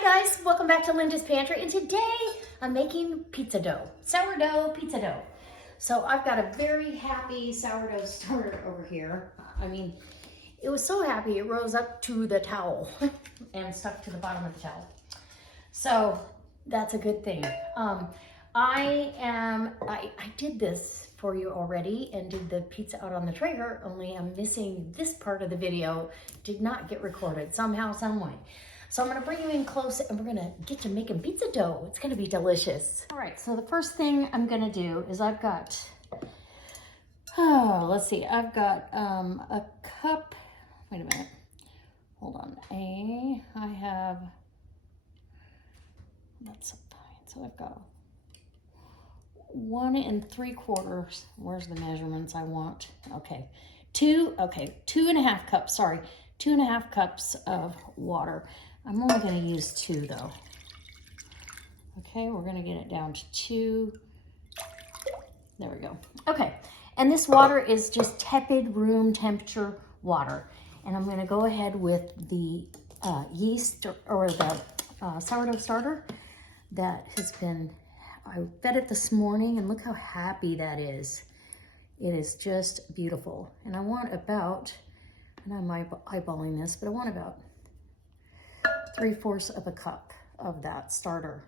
Hi guys, welcome back to Linda's Pantry, and today I'm making pizza dough, sourdough pizza dough. So I've got a very happy sourdough starter over here. I mean, it was so happy it rose up to the towel and stuck to the bottom of the towel. So that's a good thing. I did this for you already and did the pizza out on the Traeger, only I'm missing this part of the video. Did not get recorded somehow, some way. So I'm gonna bring you in close and we're gonna get to making pizza dough. It's gonna be delicious. All right, so the first thing I'm gonna do is I've got, let's see, I've got a cup, wait a minute, hold on. I have, that's fine. So I've got 1 3/4, where's the measurements I want? Okay, 2.5 cups, sorry, 2.5 cups of water. I'm only going to use 2 though. Okay, we're going to get it down to 2. There we go. Okay, and this water is just tepid room temperature water. And I'm going to go ahead with the yeast or the sourdough starter that has been, I fed it this morning and look how happy that is. It is just beautiful. And I want about, and I'm eyeballing this, but I want about 3/4 of a cup of that starter.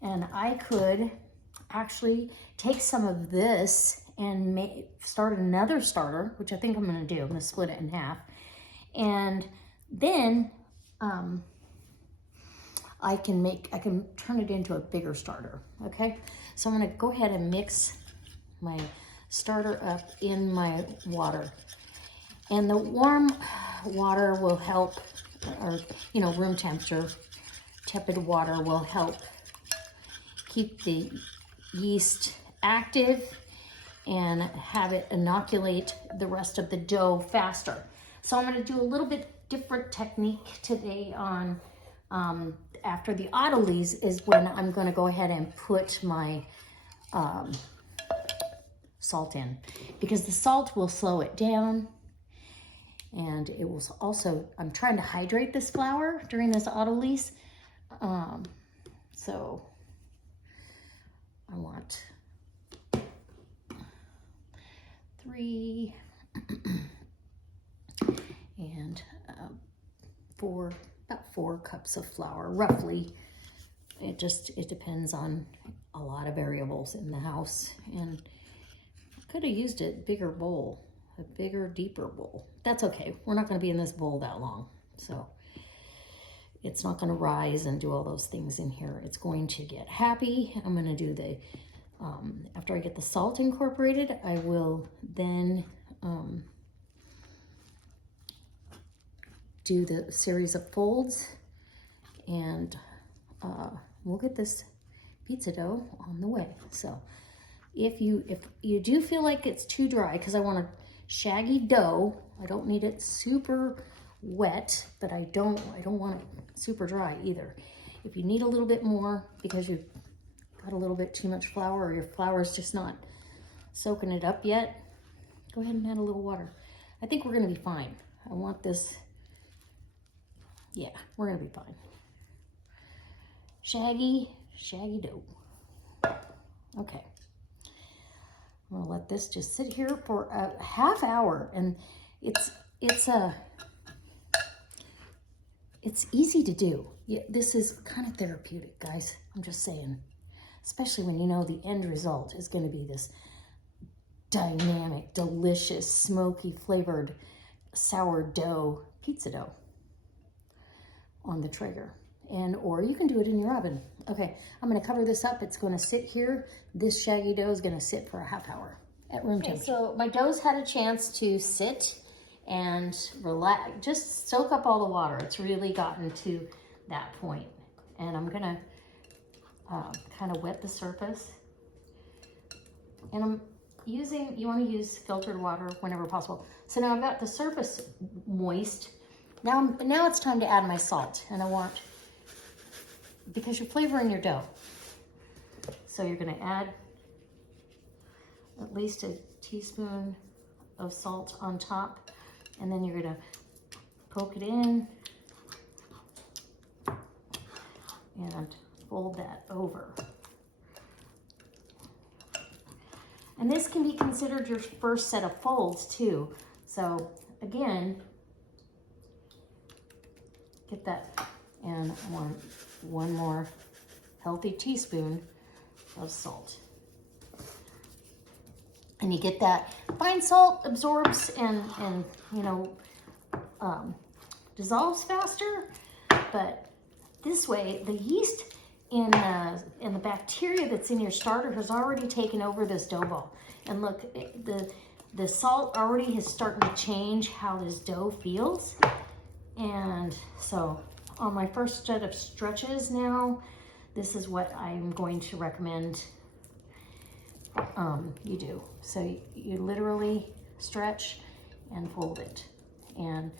And I could actually take some of this and start another starter, which I think I'm gonna do. I'm gonna split it in half. And then I can turn it into a bigger starter, okay? So I'm gonna go ahead and mix my starter up in my water. And the warm water will help, or room temperature, tepid water will help keep the yeast active and have it inoculate the rest of the dough faster. So I'm gonna do a little bit different technique today on, after the Autolyse is when I'm gonna go ahead and put my salt in, because the salt will slow it down. And it will also, I'm trying to hydrate this flour during this Autolyse. So I want 3 and about 4 cups of flour, roughly. It depends on a lot of variables in the house. And I could have used a bigger bowl. A bigger, deeper bowl. That's okay. We're not going to be in this bowl that long. So it's not going to rise and do all those things in here. It's going to get happy. I'm going to do the, after I get the salt incorporated, I will then do the series of folds, and we'll get this pizza dough on the way. So if you do feel like it's too dry, because I want to shaggy dough. I don't need it super wet, but I don't want it super dry either. If you need a little bit more because you've got a little bit too much flour, or your flour is just not soaking it up yet, go ahead and add a little water. I think we're gonna be fine. I want this, yeah, we're gonna be fine. Shaggy dough. Okay. I'm gonna let this just sit here for a half hour, and it's easy to do. Yeah, this is kind of therapeutic, guys. I'm just saying, especially when you know the end result is going to be this dynamic, delicious, smoky flavored sourdough pizza dough on the Traeger. Or you can do it in your oven. Okay, I'm gonna cover this up. It's gonna sit here. This shaggy dough is gonna sit for a half hour at room temperature. So my dough's had a chance to sit and relax, just soak up all the water. It's really gotten to that point. And I'm gonna kind of wet the surface. And I'm using, you wanna use filtered water whenever possible. So now I've got the surface moist. Now it's time to add my salt. And I want, because you're flavoring your dough. So you're gonna add at least a teaspoon of salt on top, and then you're gonna poke it in and fold that over. And this can be considered your first set of folds too. So again, get that, and I want one more healthy teaspoon of salt. And you get that fine salt absorbs and you know, dissolves faster, but this way the yeast in the bacteria that's in your starter has already taken over this dough ball. And look, the salt already is starting to change how this dough feels. And so on my first set of stretches now, this is what I'm going to recommend you do. So you literally stretch and fold it. And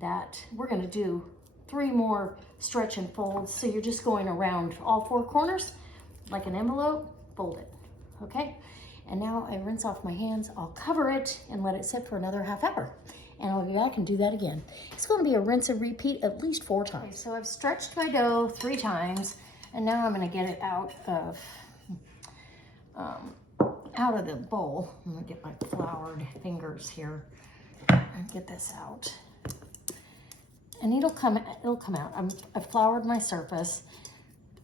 that, we're gonna do 3 more stretch and folds. So you're just going around all 4 corners like an envelope, fold it, okay? And now I rinse off my hands, I'll cover it and let it sit for another half hour. And I'll be back and do that again. It's gonna be a rinse and repeat at least 4 times. Okay, so I've stretched my dough 3 times, and now I'm gonna get it out of the bowl. I'm gonna get my floured fingers here and get this out. And it'll come out. I've floured my surface,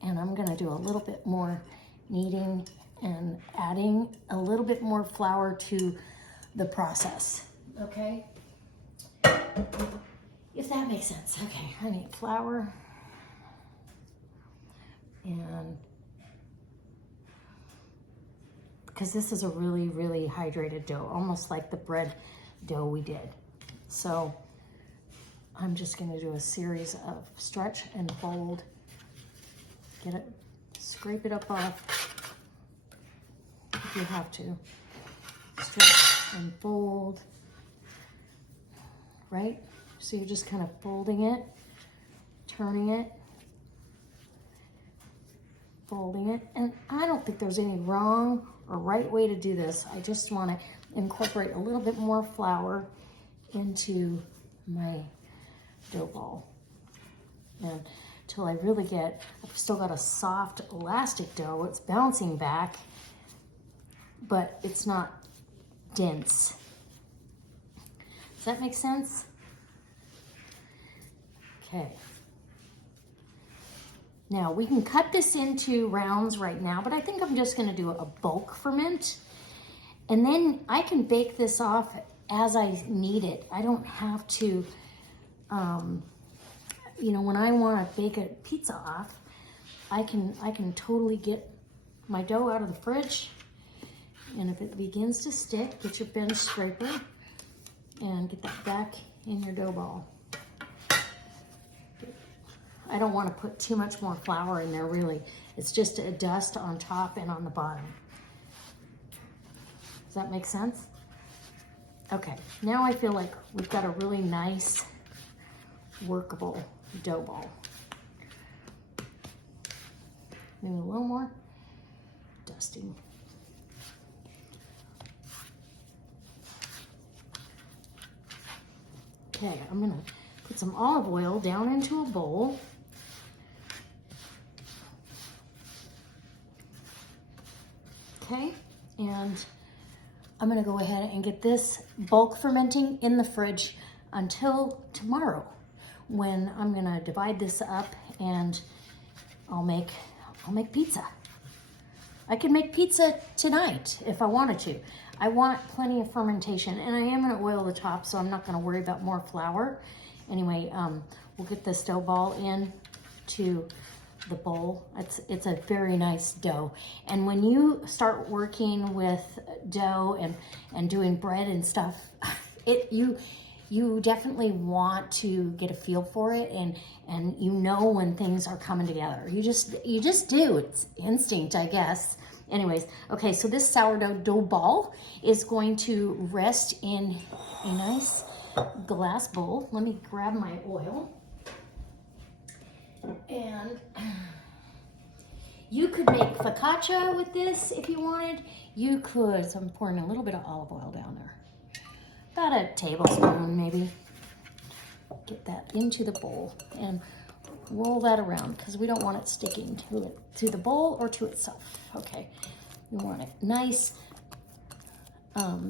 and I'm gonna do a little bit more kneading and adding a little bit more flour to the process, okay? If that makes sense. Okay, I need flour and because this is a really, really hydrated dough, almost like the bread dough we did. So I'm just gonna do a series of stretch and fold. Get it, scrape it up off if you have to. Stretch and fold, right? So you're just kind of folding it, turning it, folding it. And I don't think there's any wrong or right way to do this. I just want to incorporate a little bit more flour into my dough ball. And until I really get, I've still got a soft elastic dough. It's bouncing back, but it's not dense. Does that make sense? Okay. Now we can cut this into rounds right now, but I think I'm just gonna do a bulk ferment. And then I can bake this off as I need it. I don't have to, you know, when I wanna bake a pizza off, I can totally get my dough out of the fridge. And if it begins to stick, get your bench scraper and get that back in your dough ball. I don't want to put too much more flour in there, really. It's just a dust on top and on the bottom. Does that make sense? Okay, now I feel like we've got a really nice, workable dough ball. Maybe a little more dusting. Okay, I'm gonna put some olive oil down into a bowl. Okay, and I'm gonna go ahead and get this bulk fermenting in the fridge until tomorrow, when I'm gonna divide this up and I'll make pizza. I can make pizza tonight if I wanted to. I want plenty of fermentation, and I am gonna oil the top, so I'm not gonna worry about more flour. Anyway, we'll get this dough ball in to the bowl. It's a very nice dough. And when you start working with dough and doing bread and stuff, you definitely want to get a feel for it, and you know when things are coming together. You just do. It's instinct, I guess. Anyways, okay, so this sourdough dough ball is going to rest in a nice glass bowl. Let me grab my oil. And you could make focaccia with this if you wanted. You could, so I'm pouring a little bit of olive oil down there. About a tablespoon maybe. Get that into the bowl. And roll that around because we don't want it sticking to the bowl or to itself. Okay, we want it nice. Yeah.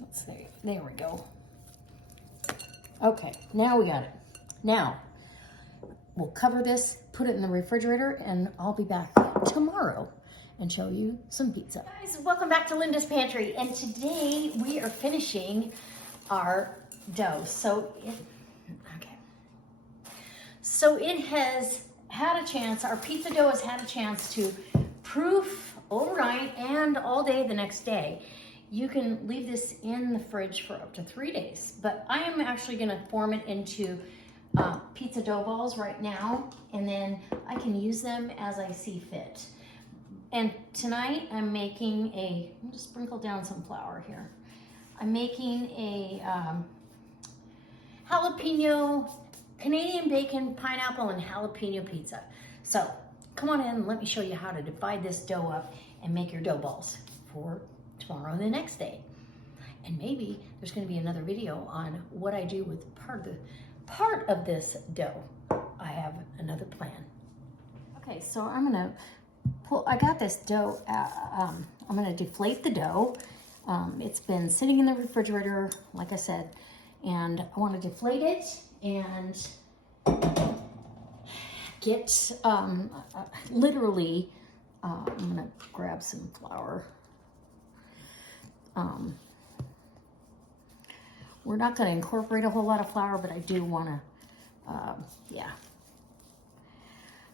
Let's see. There we go. Okay, now we got it. Now we'll cover this, put it in the refrigerator, and I'll be back tomorrow and show you some pizza. Guys, welcome back to Linda's Pantry, and today we are finishing our dough. So it has had a chance, our pizza dough has had a chance to proof overnight and all day the next day. You can leave this in the fridge for up to 3 days, but I am actually gonna form it into pizza dough balls right now, and then I can use them as I see fit. And tonight I'm making I'm just sprinkle down some flour here. I'm making a jalapeno, Canadian bacon, pineapple, and jalapeno pizza. So come on in and let me show you how to divide this dough up and make your dough balls for tomorrow and the next day. And maybe there's gonna be another video on what I do with part of this dough. I have another plan. Okay, so I'm gonna I got this dough, I'm gonna deflate the dough. It's been sitting in the refrigerator, like I said, and I wanna deflate it and get, literally, I'm gonna grab some flour. We're not gonna incorporate a whole lot of flour, but I do wanna, yeah.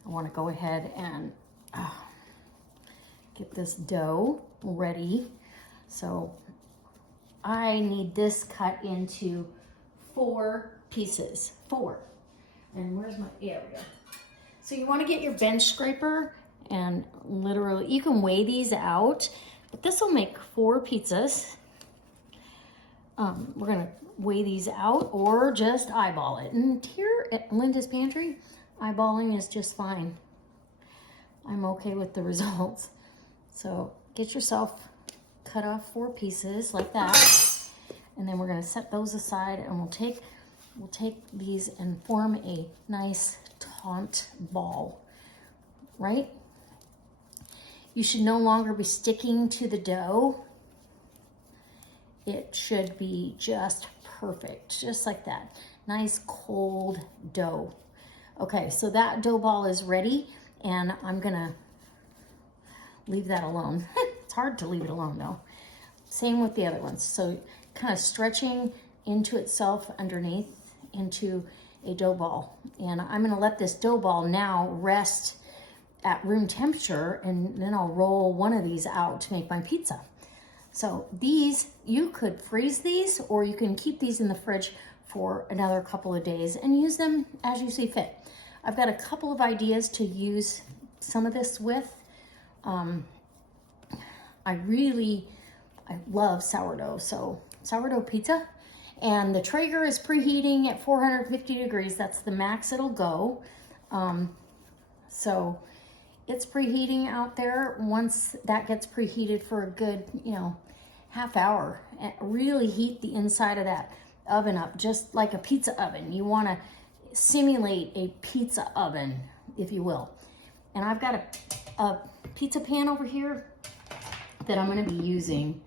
I wanna go ahead and get this dough ready. So I need this cut into 4 pieces, 4. And where's my, yeah, we go. So you wanna get your bench scraper and literally, you can weigh these out, but this will make 4 pizzas. We're gonna weigh these out or just eyeball it. And here at Linda's Pantry, eyeballing is just fine. I'm okay with the results. So get yourself cut off 4 pieces like that. And then we're gonna set those aside, and we'll take these and form a nice taut ball, right? You should no longer be sticking to the dough. It should be just perfect, just like that. Nice cold dough. Okay, so that dough ball is ready, and I'm gonna leave that alone. It's hard to leave it alone though. Same with the other ones. So kind of stretching into itself underneath into a dough ball. And I'm gonna let this dough ball now rest at room temperature, and then I'll roll one of these out to make my pizza. So these, you could freeze these, or you can keep these in the fridge for another couple of days and use them as you see fit. I've got a couple of ideas to use some of this with. I love sourdough, so sourdough pizza. And the Traeger is preheating at 450 degrees. That's the max it'll go. So it's preheating out there. Once that gets preheated for a good, half hour, and really heat the inside of that oven up, just like a pizza oven. You want to simulate a pizza oven, if you will. And I've got a pizza pan over here that I'm going to be using.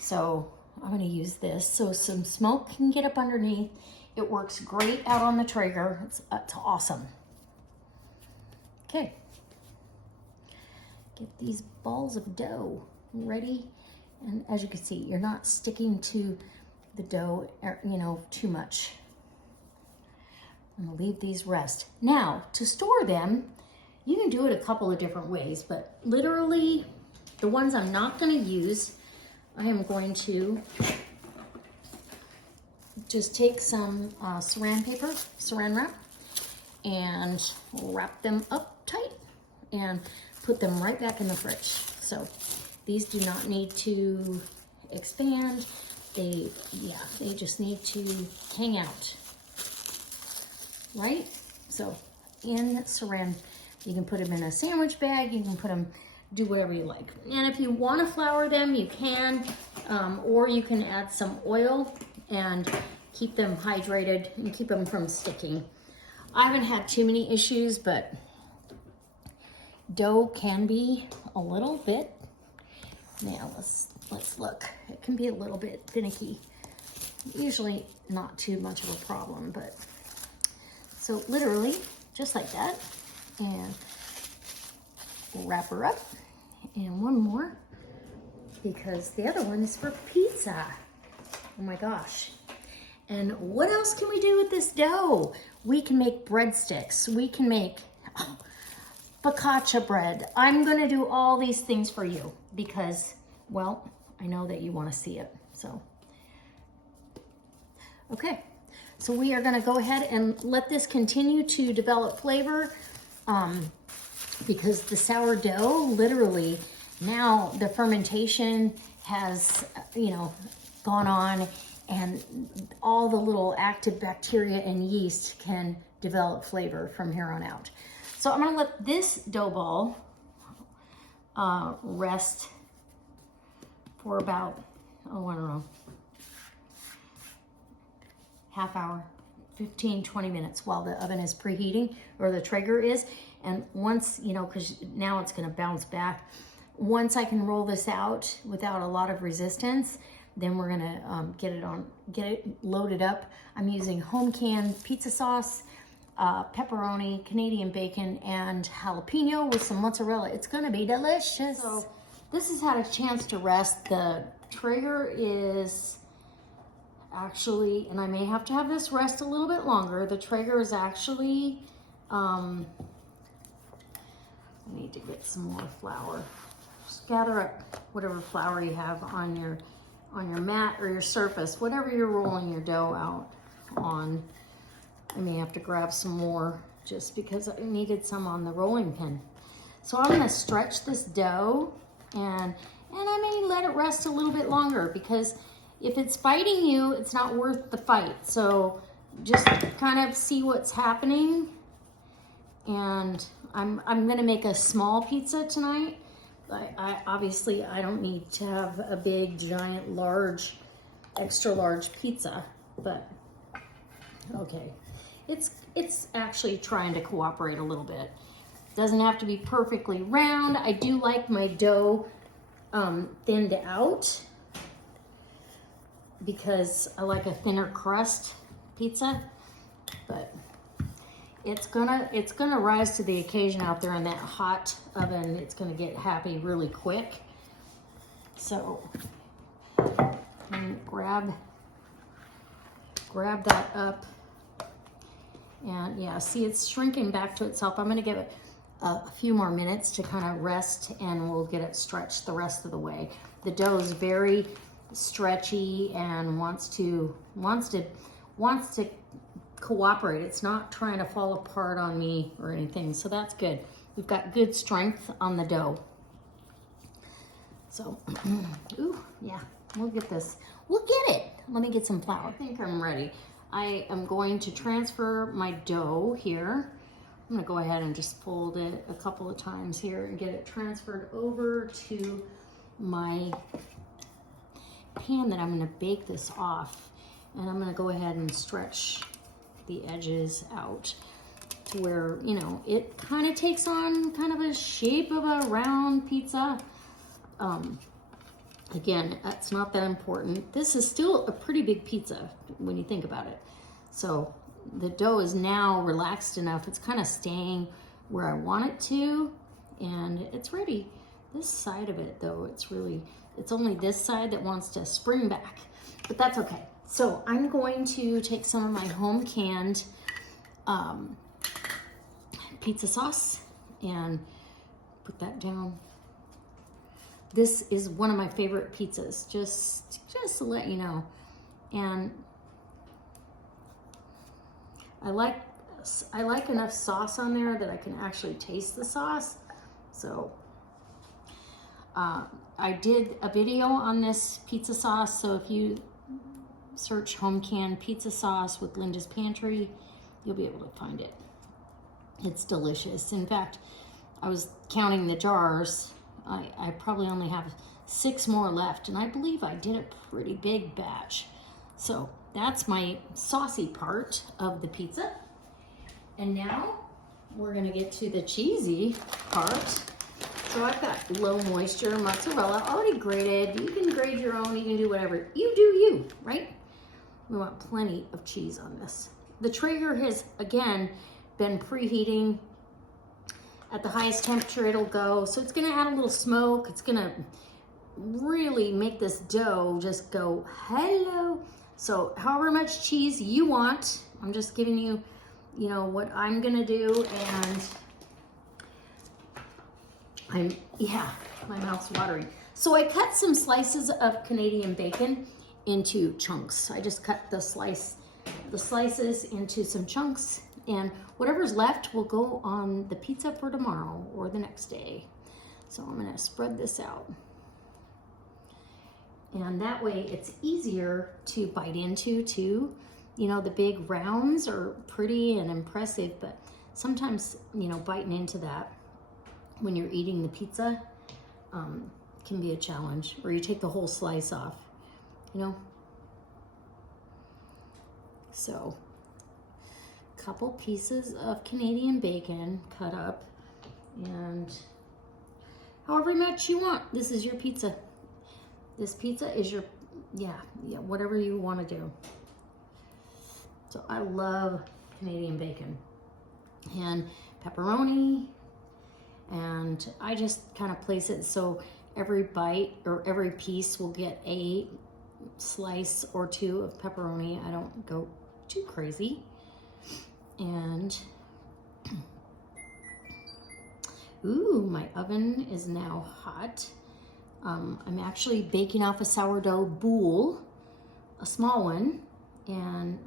So I'm going to use this so some smoke can get up underneath. It works great out on the Traeger. It's awesome. Okay. Get these balls of dough ready. And as you can see, you're not sticking to the dough, too much. I'm gonna leave these rest. Now, to store them, you can do it a couple of different ways, but literally the ones I'm not gonna use, I am going to just take some saran wrap, and wrap them up tight and put them right back in the fridge. So these do not need to expand. They just need to hang out, right? So in saran, you can put them in a sandwich bag, you can put them, do whatever you like. And if you want to flour them, you can, or you can add some oil and keep them hydrated and keep them from sticking. I haven't had too many issues, but dough can be a little bit, now let's look. It can be a little bit finicky. Usually not too much of a problem, but so literally just like that, and we'll wrap her up. And one more, because the other one is for pizza. Oh my gosh. And what else can we do with this dough? We can make breadsticks. We can make focaccia bread. I'm gonna do all these things for you because, well, I know that you wanna see it, so. Okay, so we are gonna go ahead and let this continue to develop flavor because the sourdough, literally, now the fermentation has, you know, gone on, and all the little active bacteria and yeast can develop flavor from here on out. So I'm gonna let this dough ball rest for about, oh, I don't know, half hour, 15, 20 minutes while the oven is preheating, or the Traeger is. And once, you know, because now it's gonna bounce back, once I can roll this out without a lot of resistance, then we're gonna get it loaded up. I'm using home canned pizza sauce, pepperoni, Canadian bacon, and jalapeno with some mozzarella. It's gonna be delicious. So this has had a chance to rest. The Traeger is actually, and I may have to have this rest a little bit longer. The Traeger is actually, I need to get some more flour. Just gather up whatever flour you have on your mat or your surface, whatever you're rolling your dough out on. I may have to grab some more just because I needed some on the rolling pin. So I'm gonna stretch this dough, and I may let it rest a little bit longer, because if it's fighting you, it's not worth the fight. So just kind of see what's happening. And I'm gonna make a small pizza tonight. I obviously I don't need to have a big, giant, large, extra large pizza, but okay. It's actually trying to cooperate a little bit. Doesn't have to be perfectly round. I do like my dough thinned out because I like a thinner crust pizza, but it's gonna rise to the occasion out there in that hot oven. It's gonna get happy really quick. So grab that up, and yeah, see, it's shrinking back to itself. I'm gonna give it a few more minutes to kind of rest, and we'll get it stretched the rest of the way. The dough is very stretchy and wants to cooperate. It's not trying to fall apart on me or anything, so that's good. We've got good strength on the dough. So, ooh, yeah, we'll get this. We'll get it. Let me get some flour. I think I'm ready. I am going to transfer my dough here. I'm gonna go ahead and just fold it a couple of times here and get it transferred over to my pan that I'm gonna bake this off. And I'm gonna go ahead and stretch the edges out to where, you know, it kind of takes on kind of a shape of a round pizza. Again, that's not that important. This is still a pretty big pizza when you think about it. So the dough is now relaxed enough. It's kind of staying where I want it to, and it's ready. This side of it though, it's only this side that wants to spring back, but that's okay. So I'm going to take some of my home canned pizza sauce and put that down. This is one of my favorite pizzas, just to let you know. And I like enough sauce on there that I can actually taste the sauce. So I did a video on this pizza sauce, so if you search home canned pizza sauce with Linda's Pantry, you'll be able to find it. It's delicious. In fact, I was counting the jars. I probably only have 6 more left, and I believe I did a pretty big batch. So that's my saucy part of the pizza. And now we're gonna get to the cheesy part. So I've got low moisture mozzarella already grated. You can grate your own, you can do whatever. You do you, right? We want plenty of cheese on this. The Traeger has, again, been preheating. At the highest temperature it'll go. So it's gonna add a little smoke. It's gonna really make this dough just go hello. So however much cheese you want, I'm just giving you, you know, what I'm gonna do. And my mouth's watering. So I cut some slices of Canadian bacon into chunks. I just cut the slices into some chunks, and whatever's left will go on the pizza for tomorrow or the next day. So I'm gonna spread this out. And that way it's easier to bite into too. You know, the big rounds are pretty and impressive, but sometimes, you know, biting into that when you're eating the pizza can be a challenge, or you take the whole slice off, you know? So, couple pieces of Canadian bacon cut up, and however much you want. This is your pizza. This pizza is your, whatever you want to do. So I love Canadian bacon and pepperoni, and I just kind of place it so every bite or every piece will get a slice or two of pepperoni. I don't go too crazy. And ooh, my oven is now hot. I'm actually baking off a sourdough boule, a small one, and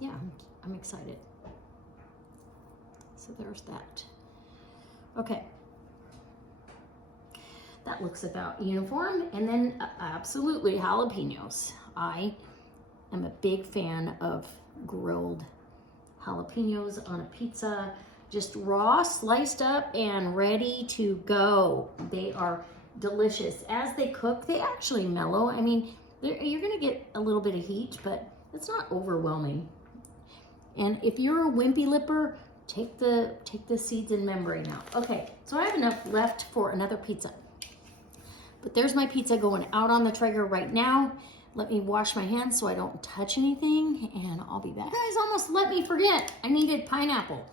yeah, I'm excited. So there's that. Okay, that looks about uniform. And then absolutely jalapenos. I am a big fan of grilled jalapenos on a pizza, just raw, sliced up, and ready to go. They are delicious. As they cook, they actually mellow. I mean, you're gonna get a little bit of heat, but it's not overwhelming. And if you're a wimpy lipper, take the seeds and membrane out. Okay, so I have enough left for another pizza. But there's my pizza going out on the Traeger right now. Let me wash my hands so I don't touch anything, and I'll be back. You guys almost let me forget. I needed pineapple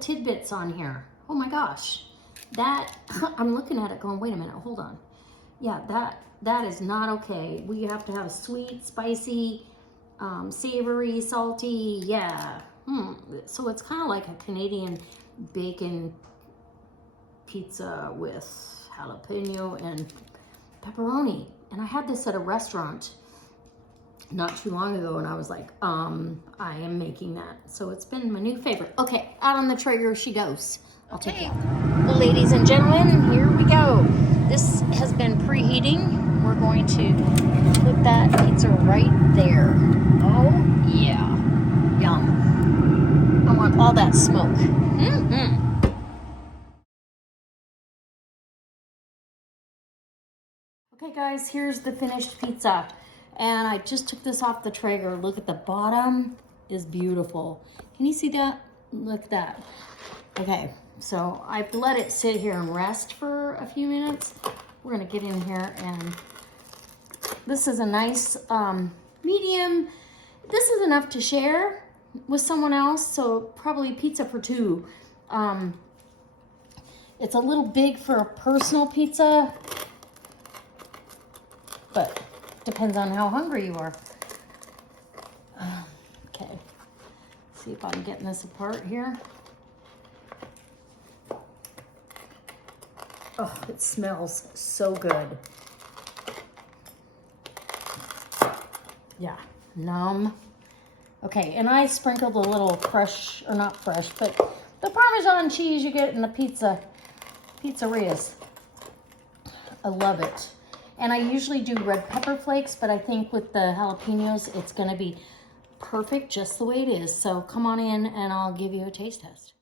tidbits on here. Oh my gosh. That, I'm looking at it going, wait a minute, hold on. Yeah, that is not okay. We have to have sweet, spicy, savory, salty, yeah. So it's kind of like a Canadian bacon pizza with jalapeno and pepperoni. And I had this at a restaurant not too long ago, and I was like, I am making that. So it's been my new favorite. Okay, out on the Traeger she goes. I'll take it. Well, ladies and gentlemen, here we go. This has been preheating. We're going to put that pizza right there. Oh, yeah. Yum. I want all that smoke. Okay, guys, here's the finished pizza. And I just took this off the Traeger. Look at the bottom is beautiful. Can you see that? Look at that. Okay. So I've let it sit here and rest for a few minutes. We're gonna get in here, and this is a nice medium. This is enough to share with someone else, so probably pizza for two. It's a little big for a personal pizza, but depends on how hungry you are. Okay, see if I'm getting this apart here. Oh, it smells so good. Yeah, numb. Okay, and I sprinkled a little fresh, or not fresh, but the Parmesan cheese you get in the pizzerias. I love it. And I usually do red pepper flakes, but I think with the jalapenos, it's gonna be perfect just the way it is. So come on in and I'll give you a taste test.